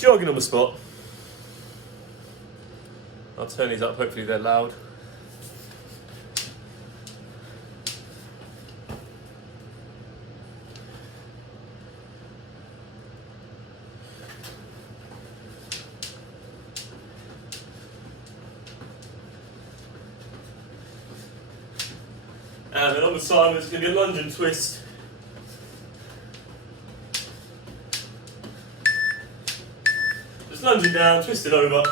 jogging on the spot. I'll turn these up, hopefully they're loud. And then on the side, it's going to be a lunge and twist. Just lunging down, twist it over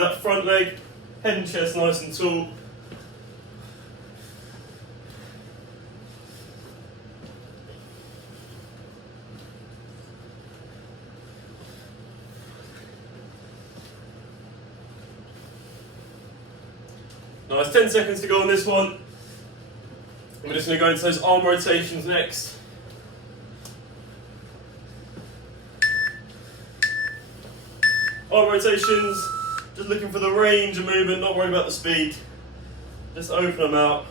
that front leg, head and chest nice and tall. Nice, 10 seconds to go on this one. We're just going to go into those arm rotations next. Arm rotations, just looking for the range of movement, not worrying about the speed. Just open them out.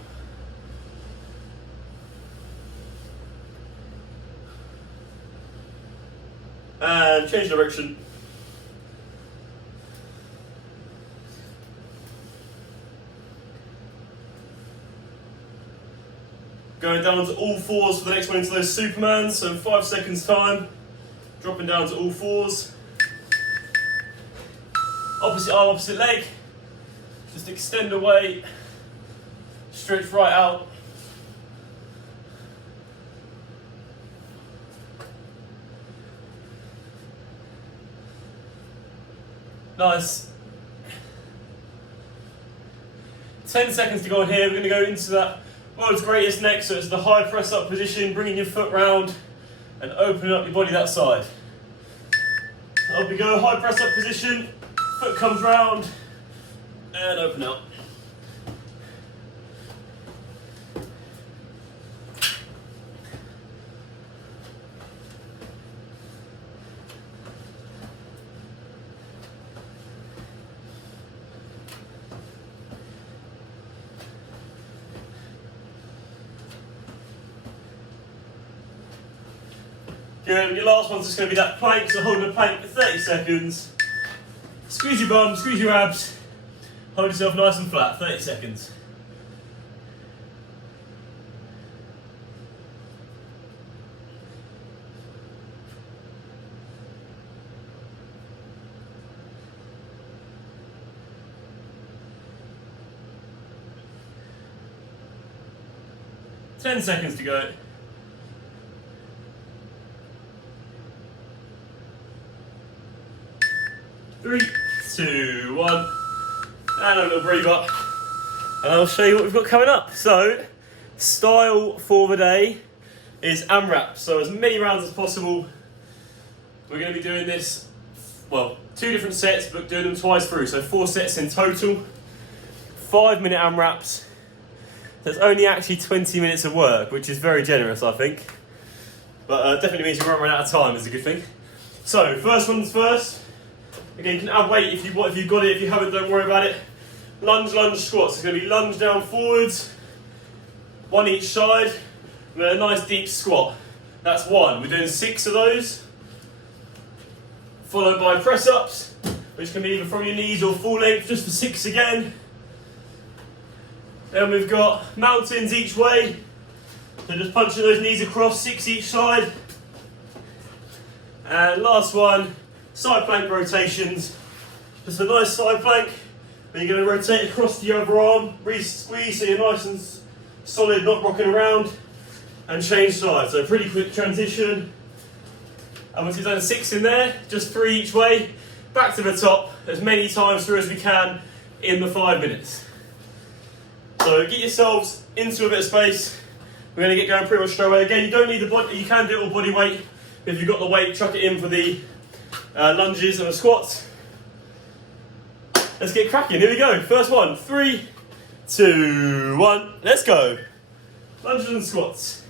And change direction. Going down to all fours for the next one into those Supermans, so in 5 seconds time, dropping down to all fours. Opposite arm, opposite leg, just extend away, stretch right out. Nice. 10 seconds to go on here, we're going to go into that world's greatest next, so it's the high press up position, bringing your foot round and opening up your body that side. Up we go, high press up position, foot comes round and open up. Good, your last one's just going to be that plank, so holding a plank for 30 seconds. Squeeze your bum, squeeze your abs, hold yourself nice and flat, 30 seconds. Ten seconds to go. 3, 2, 1, and a little breather. And I'll show you what we've got coming up. So, style for the day is AMRAPs. So as many rounds as possible. We're going to be doing this, well, 2 different sets, but doing them twice through. So 4 sets in total, 5-minute AMRAPs. That's only actually 20 minutes of work, which is very generous, I think. But definitely means you won't run out of time, is a good thing. So, first one's first. Again, you can add weight if you've got it. If you haven't, don't worry about it. Lunge, lunge, squats. It's going to be lunge down forwards, 1 each side, with a nice deep squat. That's 1. We're doing 6 of those. Followed by press-ups, which can be either from your knees or full length, just for 6 again. Then we've got mountains each way. So just punching those knees across, 6 each side. And last one, side plank rotations. Just a nice side plank. Then you're going to rotate across the other arm, squeeze so you're nice and solid, not rocking around, and change sides. So pretty quick transition. And once you've done 6 in there, just 3 each way, back to the top, as many times through as we can in the 5 minutes. So get yourselves into a bit of space. We're going to get going pretty much straight away. Again, you don't need the body, you can do it all body weight. If you've got the weight, chuck it in for the lunges and the squats. Let's get cracking. Here we go. First one. 3, 2, 1. Let's go. Lunges and squats.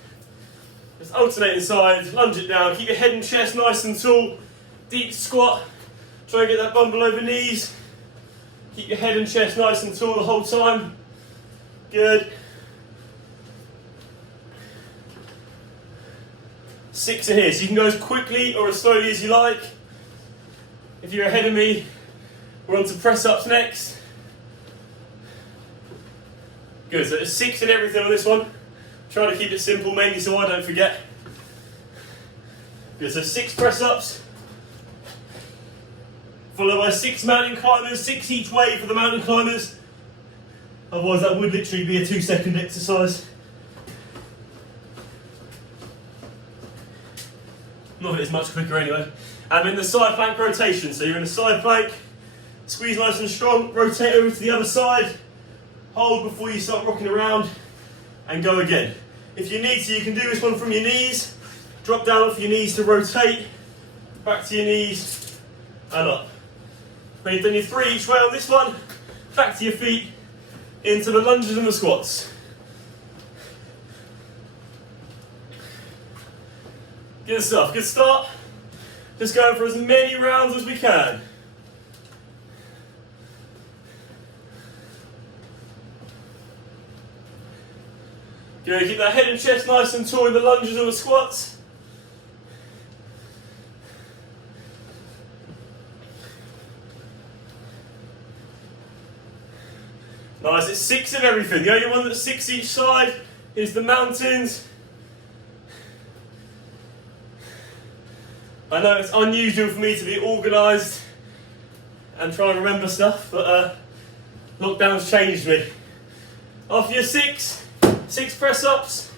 Just alternating sides. Lunge it down. Keep your head and chest nice and tall. Deep squat. Try and get that bum below the knees. Keep your head and chest nice and tall the whole time. Good. 6 in here. So you can go as quickly or as slowly as you like. If you're ahead of me, we're on to press ups next. Good, so there's 6 in everything on this one. Try to keep it simple, mainly so I don't forget. Good, so 6 press ups, followed by 6 mountain climbers, 6 each way for the mountain climbers. Otherwise that would literally be a 2-second exercise. Not that it's much quicker anyway. And then the side plank rotation. So you're in a side plank, squeeze nice and strong, rotate over to the other side, hold before you start rocking around, and go again. If you need to, you can do this one from your knees. Drop down off your knees to rotate, back to your knees, and up. When you've done your 3 each way on this one, back to your feet, into the lunges and the squats. Good stuff, good start. Just going for as many rounds as we can. Good, keep that head and chest nice and tall in the lunges and the squats. Nice, it's 6 of everything. The only one that's 6 each side is the mountains. I know it's unusual for me to be organised and try and remember stuff, but lockdown's changed me. After your 6 press ups.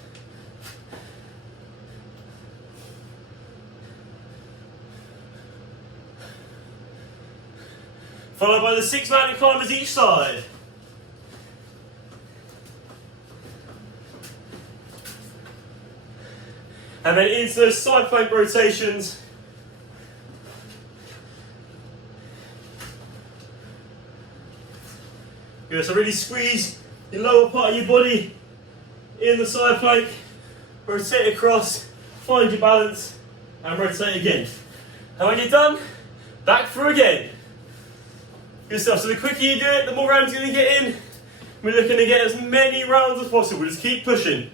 Followed by the 6 mountain climbers each side. And then into those side plank rotations. Good, so really squeeze your lower part of your body in the side plank, rotate across, find your balance, and rotate again. And when you're done, back through again. Good stuff, so the quicker you do it, the more rounds you're going to get in. We're looking to get as many rounds as possible, just keep pushing,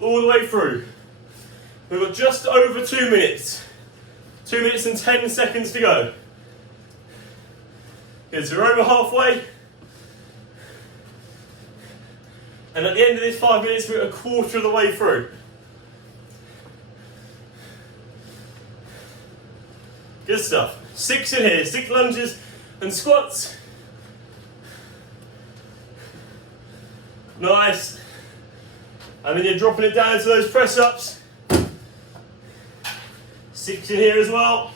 all the way through. We've got just over 2 minutes. 2 minutes and 10 seconds to go. Good, so we're over halfway. And at the end of this 5 minutes, we're a quarter of the way through. Good stuff. 6 in here, 6 lunges and squats. Nice. And then you're dropping it down to those press ups. 6 in here as well.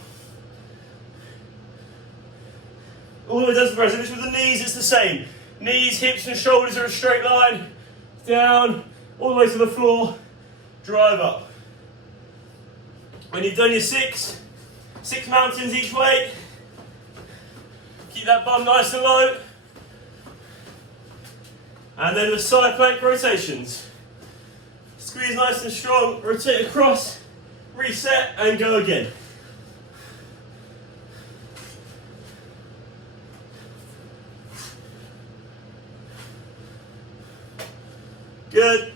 All the way down to the press. And this with the knees, it's the same. Knees, hips and shoulders are a straight line. Down, all the way to the floor, drive up. When you've done your 6 mountains each way, keep that bum nice and low. And then the side plank rotations. Squeeze nice and strong, rotate across, reset, and go again. Good.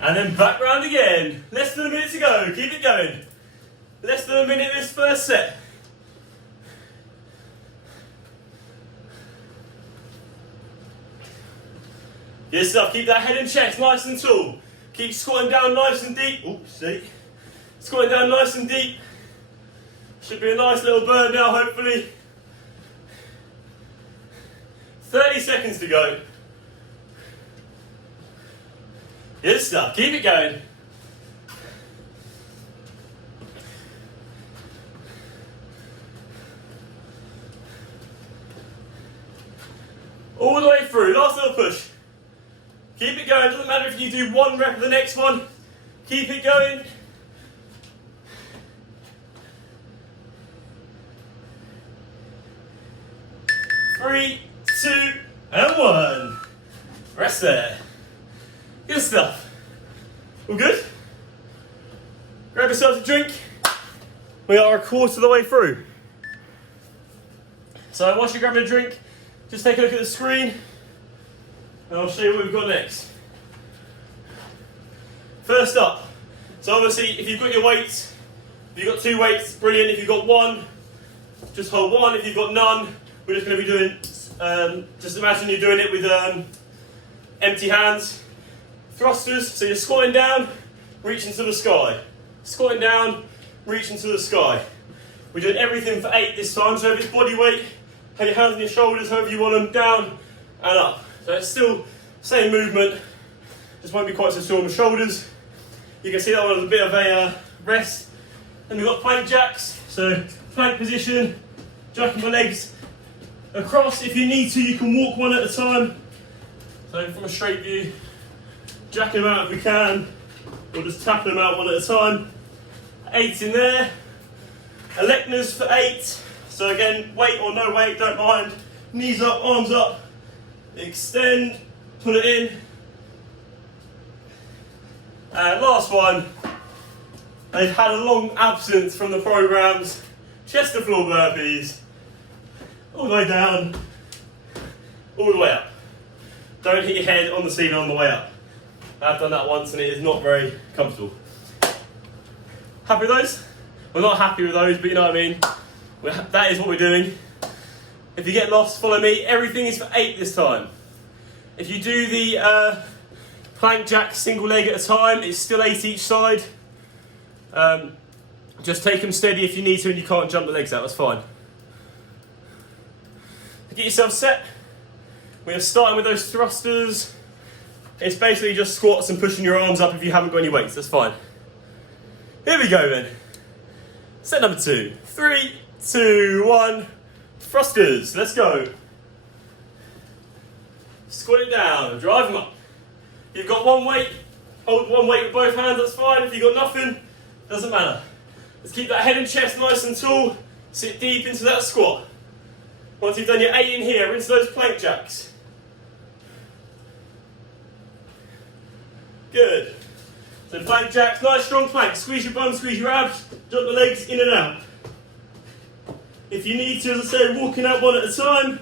And then back round again. Less than a minute to go. Keep it going. Less than a minute this first set. Good stuff. Keep that head and chest nice and tall. Keep squatting down nice and deep. Oops, see? Squatting down nice and deep. Should be a nice little burn now, hopefully. 30 seconds to go. Good stuff, keep it going. All the way through, last little push. Keep it going, doesn't matter if you do 1 rep of the next one. Keep it going. Three, 2, and 1. Rest there. Good stuff. All good? Grab yourself a drink. We are a quarter of the way through. So whilst you're grabbing a drink, just take a look at the screen and I'll show you what we've got next. First up, so obviously if you've got your weights, If you've got 2 weights, brilliant. If you've got 1, just hold 1. If you've got none, we're just going to be doing, just imagine you're doing it with empty hands. Thrusters, so you're squatting down, reaching to the sky. Squatting down, reaching to the sky. We're doing everything for 8 this time, so if it's body weight, have your hands on your shoulders, however you want them, down and up. So it's still same movement, just won't be quite so strong on the shoulders. You can see that one was a bit of a rest. Then we've got plank jacks, so plank position, jacking my legs across. If you need to, you can walk one at a time. So from a straight view, jacking them out if we can, or just tapping them out one at a time. 8 in there. Electors for 8. So again, weight or no weight, don't mind. Knees up, arms up, extend, pull it in. And last one, they've had a long absence from the programs. Chest to floor burpees. All the way down, all the way up. Don't hit your head on the ceiling on the way up. I've done that once and it is not very comfortable. Happy with those? We're not happy with those, but you know what I mean. That is what we're doing. If you get lost, follow me. Everything is for 8 this time. If you do the plank jack single leg at a time, it's still 8 each side. Just take them steady if you need to and you can't jump the legs out, that's fine. Get yourself set. We are starting with those thrusters. It's basically just squats and pushing your arms up if you haven't got any weights, that's fine. Here we go then. Set number 2. 3, 2, 1. Thrusters, let's go. Squat it down, drive them up. If you've got 1 weight, hold 1 weight with both hands, that's fine. If you've got nothing, doesn't matter. Let's keep that head and chest nice and tall. Sit deep into that squat. Once you've done your 8 in here, into those plank jacks. Good. So plank jacks, nice strong plank. Squeeze your bum, squeeze your abs, jump the legs in and out. If you need to, as I said, walking out one at a time.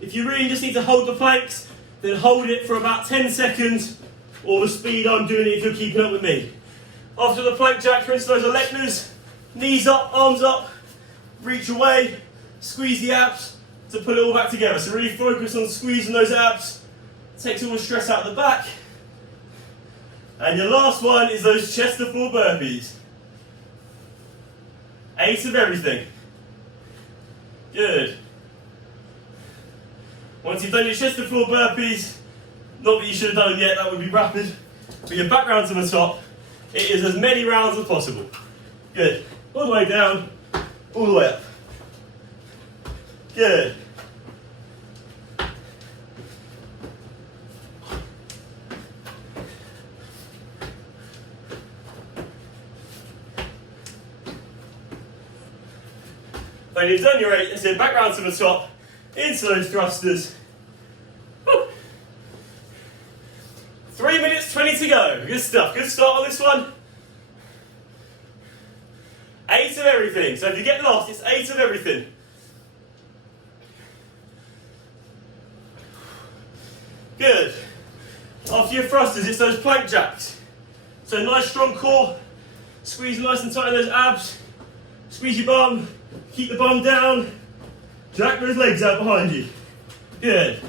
If you really just need to hold the planks, then hold it for about 10 seconds, or the speed I'm doing it if you're keeping up with me. After the plank jacks, we're into those electors. Knees up, arms up, reach away, squeeze the abs to pull it all back together. So really focus on squeezing those abs. Takes all the stress out of the back. And your last one is those chest to floor burpees. 8 of everything. Good. Once you've done your chest to floor burpees, not that you should have done them yet, that would be rapid, but your back round to the top, it is as many rounds as possible. Good. All the way down, all the way up. Good. When you've done your 8, let's back round to the top, into those thrusters. Woo. 3 minutes 20 to go. Good stuff. Good start on this one. 8 of everything. So if you get lost, it's 8 of everything. Good. After your thrusters, it's those plank jacks. So nice strong core. Squeeze nice and tight in those abs. Squeeze your bum. Keep the bum down. Jack those legs out behind you. Good.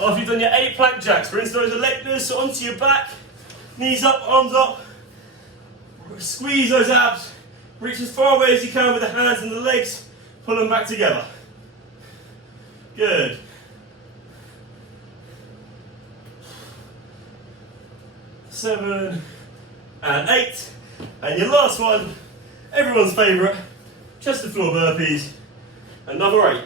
After you've done your 8 plank jacks, we're into those electors, so onto your back. Knees up, arms up. Squeeze those abs. Reach as far away as you can with the hands and the legs. Pull them back together. Good. Seven and 8. And your last one, everyone's favourite, chest to floor burpees. Another 8.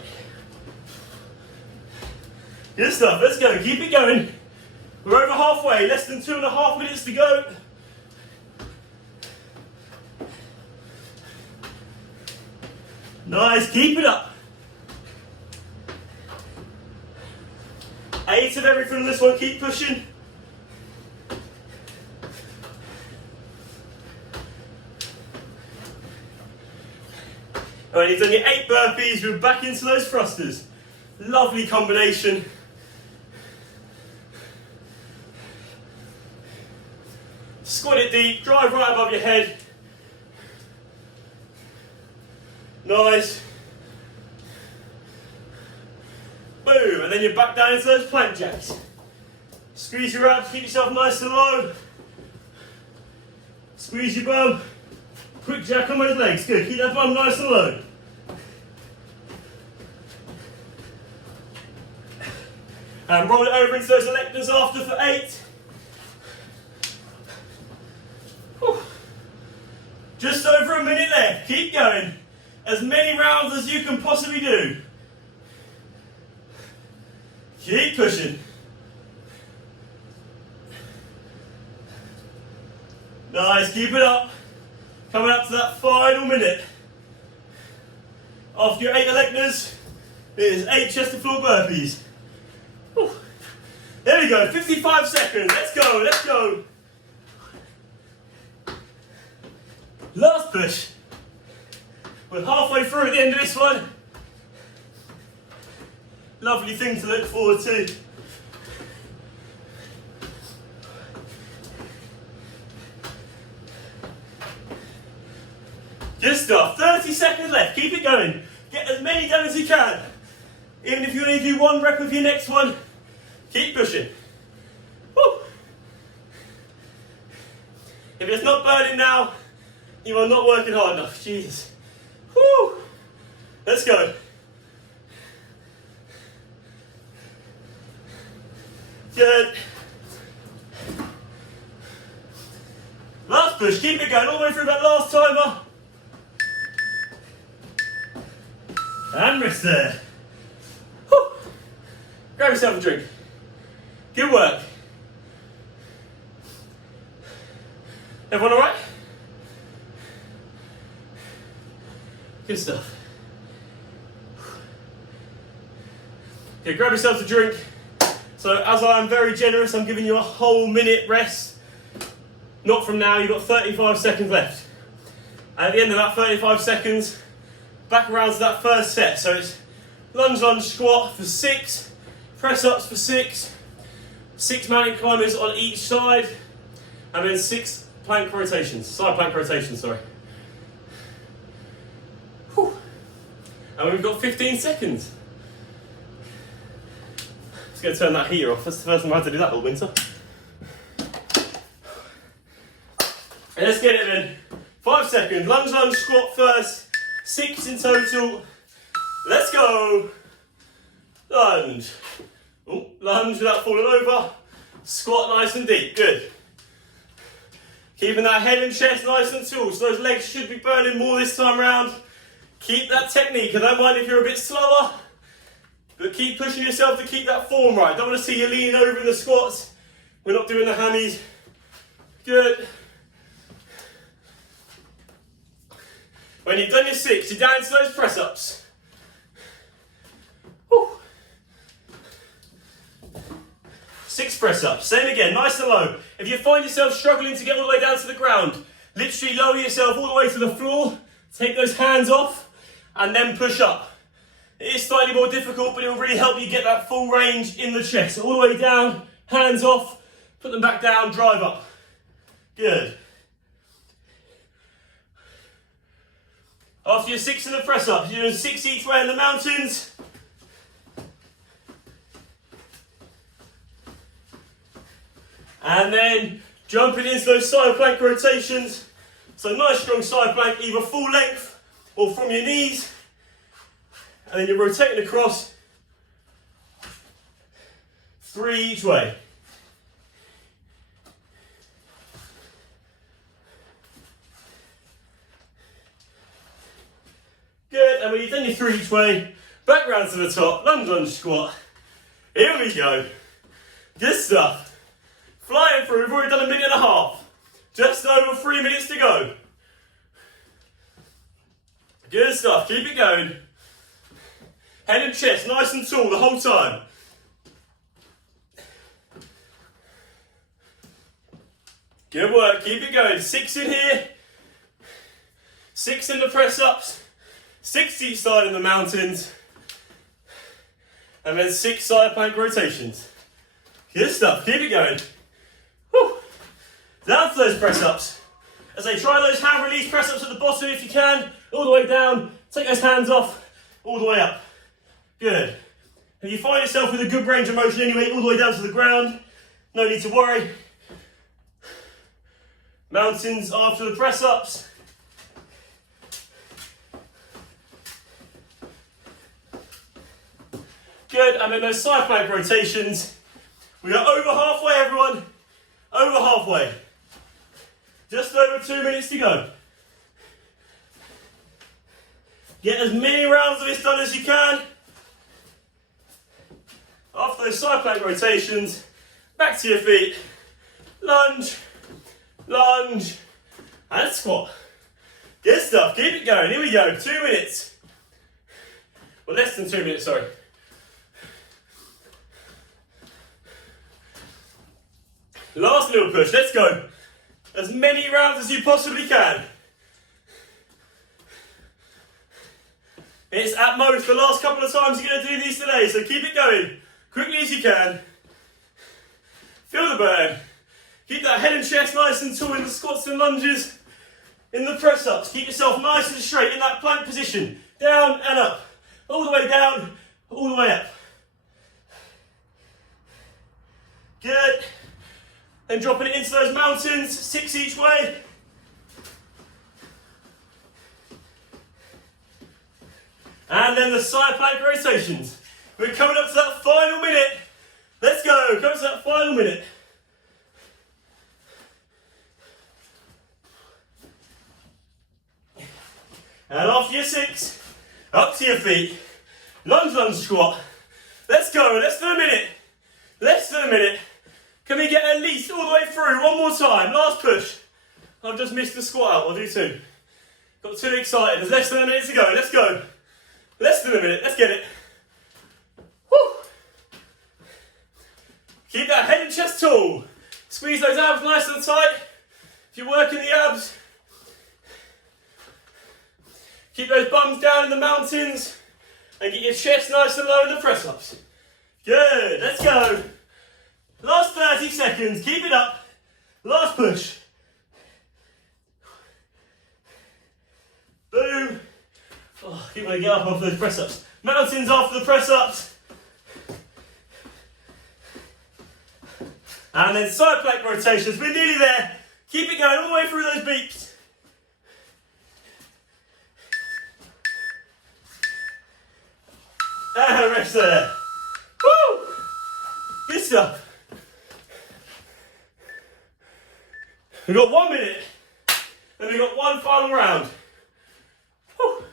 Good stuff, let's go, keep it going. We're over halfway, less than 2.5 minutes to go. Nice, keep it up. 8 of everything on this one, keep pushing. Alright, you've done your 8 burpees, we're back into those thrusters. Lovely combination. Squat it deep, drive right above your head. Nice. Boom, and then you're back down into those plank jacks. Squeeze your abs, keep yourself nice and low. Squeeze your bum. Quick jack on those legs, good. Keep that bum nice and low. And roll it over into those electors after for 8. Whew. Just over a minute left, keep going. As many rounds as you can possibly do. Keep pushing. Nice, keep it up. Coming up to that final minute. After your 8 electors, it is 8 chest to floor burpees. Whew. There we go, 55 seconds. Let's go, let's go. Last push. We're halfway through at the end of this one. Lovely thing to look forward to. Good stuff. 30 seconds left. Keep it going. Get as many done as you can. Even if you only do 1 rep of your next one, keep pushing. Woo. If it's not burning now, you are not working hard enough. Jesus. Woo. Let's go. Good. Last push. Keep it going all the way through that last timer. And rest there. Whew. Grab yourself a drink. Good work. Everyone alright? Good stuff. Okay, grab yourself a drink. So as I am very generous, I'm giving you a whole minute rest. Not from now, you've got 35 seconds left. And at the end of that 35 seconds, back around to that first set. So it's lunge, lunge, squat for 6, press ups for 6, 6 mountain climbers on each side, and then 6 plank rotations, side plank rotations, sorry. Whew. And we've got 15 seconds. Just going to turn that heater off. That's the first time I had to do that all winter. And let's get it then. 5 seconds, lunge, lunge, squat first. 6 in total. Let's go. Lunge. Ooh, lunge without falling over. Squat nice and deep. Good. Keeping that head and chest nice and tall. So those legs should be burning more this time around. Keep that technique. I don't mind if you're a bit slower, but keep pushing yourself to keep that form right. Don't want to see you leaning over in the squats. We're not doing the hammies. Good. When you've done your 6, you're down to those press-ups. 6 press-ups. Same again, nice and low. If you find yourself struggling to get all the way down to the ground, literally lower yourself all the way to the floor, take those hands off, and then push up. It is slightly more difficult, but it will really help you get that full range in the chest. So all the way down, hands off, put them back down, drive up. Good. After your 6 in the press-ups, you're doing 6 each way in the mountains. And then jumping into those side plank rotations. So nice strong side plank, either full length or from your knees. And then you're rotating across 3 each way. Good, and when you've done your 3 each way, back round to the top, lunge, lunge, squat. Here we go. Good stuff. Flying through, we've already done 1.5 minutes. Just over 3 minutes to go. Good stuff, keep it going. Head and chest nice and tall the whole time. Good work, keep it going. 6 in here. 6 in the press-ups. 6 each side in the mountains. And then 6 side plank rotations. Good stuff, keep it going. Whew. Down to those press ups. As I try those hand release press ups at the bottom if you can, all the way down, take those hands off, all the way up. Good. If you find yourself with a good range of motion anyway, all the way down to the ground, no need to worry. Mountains after the press ups. Good, and then those side plank rotations. We are over halfway, everyone. Over halfway. Just over 2 minutes to go. Get as many rounds of this done as you can. After those side plank rotations, back to your feet. Lunge, lunge, and squat. Good stuff, keep it going. Here we go, 2 minutes. Well, less than 2 minutes, sorry. Last little push, let's go. As many rounds as you possibly can. It's at most the last couple of times you're going to do these today, so keep it going. Quickly as you can. Feel the burn. Keep that head and chest nice and tall in the squats and lunges. In the press ups, keep yourself nice and straight in that plank position. Down and up. All the way down, all the way up. Good. Then dropping it into those mountains, 6 each way. And then the side plank rotations. We're coming up to that final minute. Let's go, come to that final minute. And after your 6, up to your feet. Lunge, lunge, squat. Let's go, less than a minute. Less than a minute. Can we get at least all the way through? One more time, last push. I've just missed the squat out, I'll do 2. Got too excited, there's less than a minute to go, let's go. Less than a minute, let's get it. Woo. Keep that head and chest tall. Squeeze those abs nice and tight. If you're working the abs, keep those bums down in the mountains and get your chest nice and low in the press ups. Good, let's go. Last 30 seconds, keep it up. Last push. Boom. Oh, keep on get up off those press ups. Mountains after the press ups. And then side plank rotations. We're nearly there. Keep it going all the way through those beeps. And rest there. Woo! Good stuff. We've got 1 minute. And we've got one final round. Woo.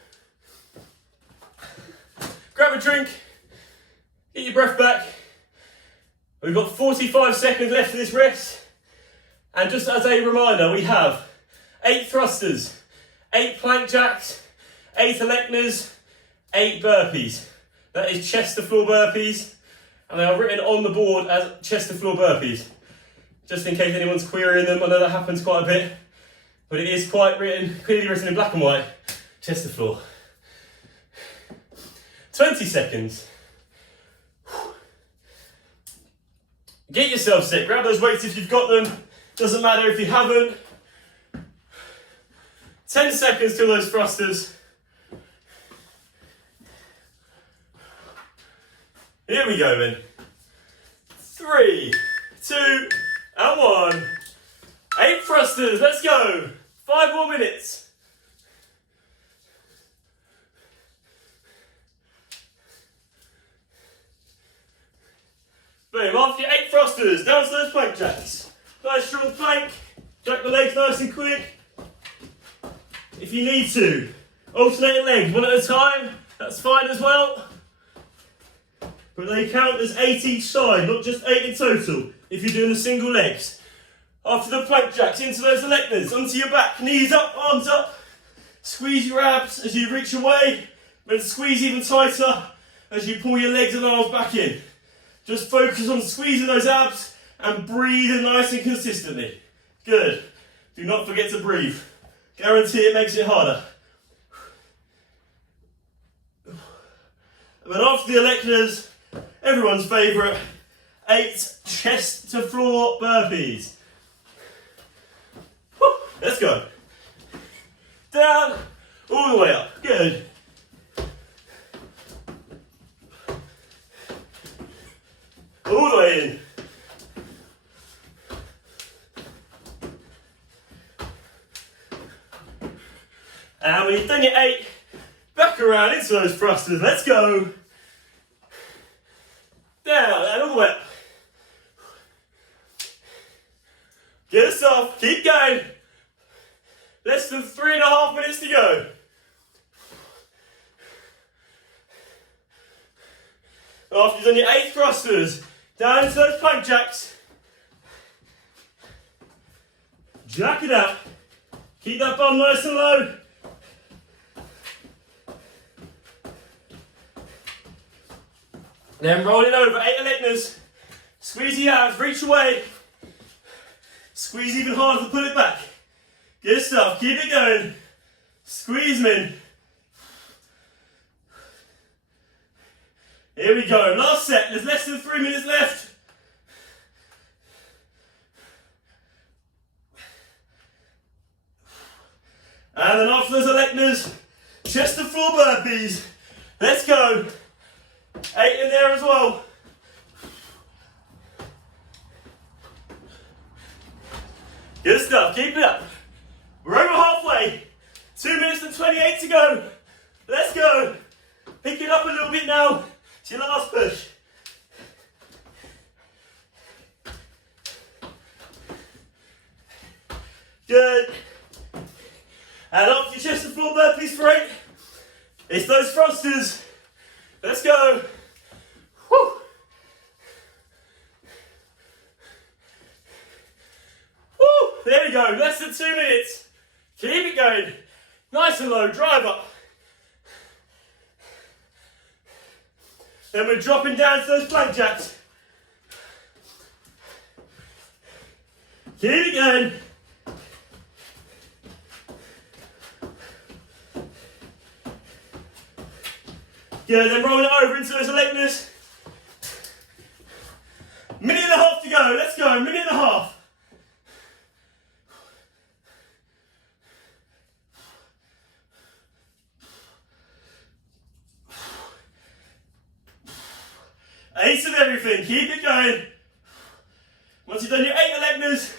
Grab a drink. Get your breath back. We've got 45 seconds left of this rest. And just as a reminder, we have 8 thrusters, 8 plank jacks, 8 electors, 8 burpees. That is chest to floor burpees. And they are written on the board as chest to floor burpees. Just in case anyone's querying them, I know that happens quite a bit. But it is quite clearly written in black and white. Chest to floor. 20 seconds. Get yourself set. Grab those weights if you've got them. Doesn't matter if you haven't. 10 seconds till those thrusters. Here we go then. 3, 2, and 1. 8 thrusters, let's go. 5 more minutes. Boom, after your 8 thrusters, down to those plank jacks. Nice strong plank, jack the legs nice and quick. If you need to, alternate legs, one at a time, that's fine as well. But they count as 8 each side, not just 8 in total, if you're doing the single legs. After the plank jacks, into those electors, onto your back, knees up, arms up. Squeeze your abs as you reach away, then squeeze even tighter as you pull your legs and arms back in. Just focus on squeezing those abs and breathing nice and consistently. Good. Do not forget to breathe. Guarantee it makes it harder. And then after the electors, everyone's favourite, 8 chest to floor burpees. Let's go. Down, all the way up. Good. All the way in. And when you've done your 8, back around into those thrusters. Let's go. Down and all the way up. Get us off. Keep going. Less than 3.5 minutes to go. After you've done your 8 thrusters, down into those plank jacks. Jack it up. Keep that bum nice and low. Then roll it over, 8 electors. Squeeze your abs, reach away. Squeeze even harder to pull it back. Good stuff, keep it going. Squeeze them in. Here we go, last set, there's less than 3 minutes left. And then after those electors, chest to floor burpees. Let's go. 8 in there as well. Good stuff, keep it up. We're over halfway. 2 minutes and 28 to go. Let's go. Pick it up a little bit now. It's your last push. Good. And after your chest and floor burpees for 8, it's those thrusters. Let's go. Woo. Woo. There we go. Less than 2 minutes. Keep it going. Nice and low. Drive up. Then we're dropping down to those plank jacks. Keep it going. Good, then rolling it over into those electors. Minute and a half to go, let's go, minute and a half. Eight of everything, keep it going. Once you've done your 8 electors,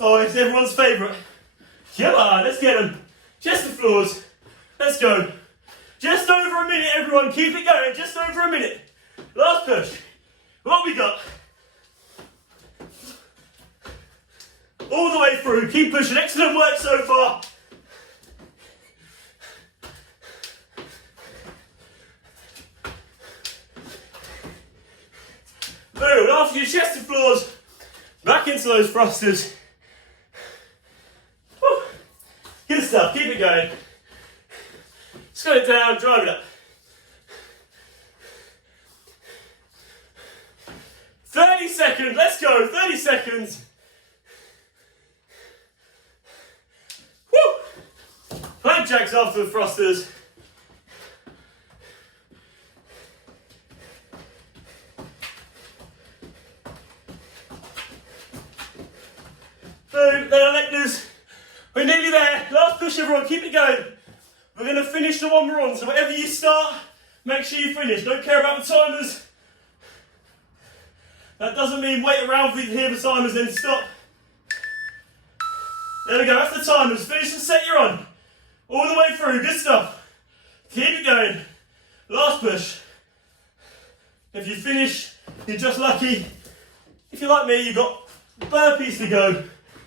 oh, it's everyone's favourite. Come on, let's get them. Chest to floors, let's go. Just over a minute, everyone. Keep it going. Just over a minute. Last push. What we got? All the way through. Keep pushing. Excellent work so far. Boom. After your chest to floors, back into those thrusters. Woo. Good stuff. Keep it going. Slow it down, drive it up. 30 seconds, let's go, 30 seconds. Woo! Plank jacks after the thrusters. Boom, then electors. We're nearly there. Last push, everyone, keep it going. We're going to finish the one we're on, so whatever you start, make sure you finish. Don't care about the timers. That doesn't mean wait around for you to hear the timers, then stop. There we go, that's the timers. Finish the set you're on. All the way through, good stuff. Keep it going. Last push. If you finish, you're just lucky. If you're like me, you've got burpees to go.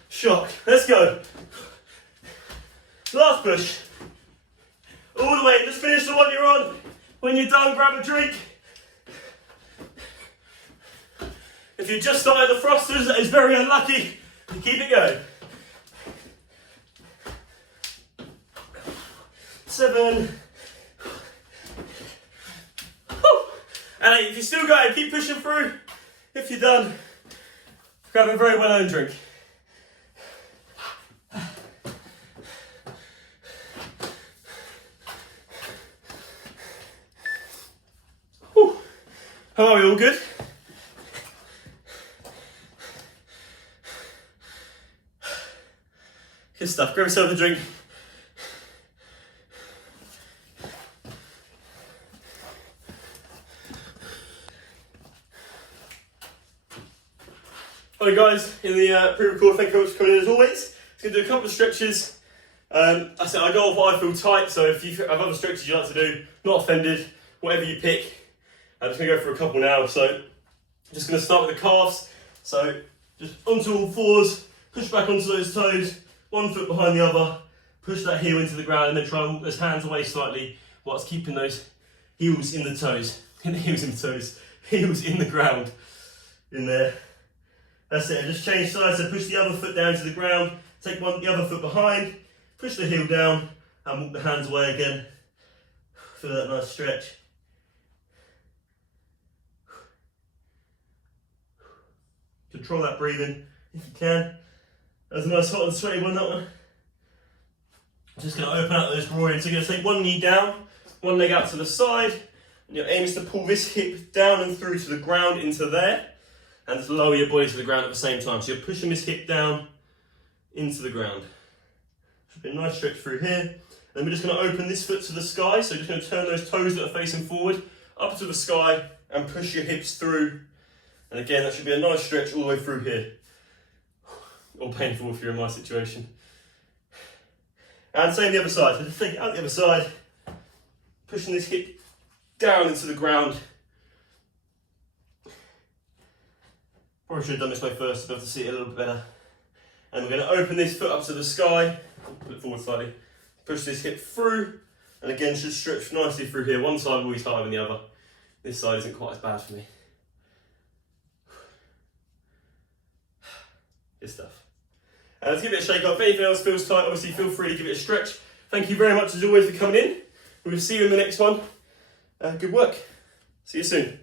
Shock. Let's go. Last push. All the way, just finish the one you're on. When you're done, grab a drink. If you just started the thrusters, that is very unlucky. You keep it going. 7. Woo. And 8, if you're still going, keep pushing through. If you're done, grab a very well-earned drink. Are we all good? Good stuff. Grab yourself a drink. Alright guys, in the pre-record, thank you very much for coming in as always. Just going to do a couple of stretches. I said I go off what I feel tight, so if you have other stretches you like to do, not offended, whatever you pick. I'm just going to go for a couple now. So I'm just going to start with the calves. So just onto all fours, push back onto those toes, 1 foot behind the other, push that heel into the ground and then try and walk those hands away slightly whilst keeping those heels in the toes. Heels in the toes. Heels in the ground. In there. That's it, just change sides, so push the other foot down to the ground, take the other foot behind, push the heel down and walk the hands away again. Feel that nice stretch. Control that breathing if you can. That's a nice hot and sweaty one, that one. Just going to open up those groins. So you're going to take one knee down, one leg out to the side, and your aim is to pull this hip down and through to the ground into there. And just lower your body to the ground at the same time. So you're pushing this hip down into the ground. Should be a nice stretch through here. Then we're just going to open this foot to the sky. So you're just going to turn those toes that are facing forward up to the sky and push your hips through. And again, that should be a nice stretch all the way through here. Or painful if you're in my situation. And same the other side. So just take it out the other side, pushing this hip down into the ground. Probably should have done this way first to be able to see it a little bit better. And we're going to open this foot up to the sky, put it forward slightly, push this hip through, and again should stretch nicely through here. One side will be higher than the other. This side isn't quite as bad for me. Good stuff. Let's give it a shake up. If anything else feels tight, obviously feel free to give it a stretch. Thank you very much as always for coming in. We'll see you in the next one. Good work. See you soon.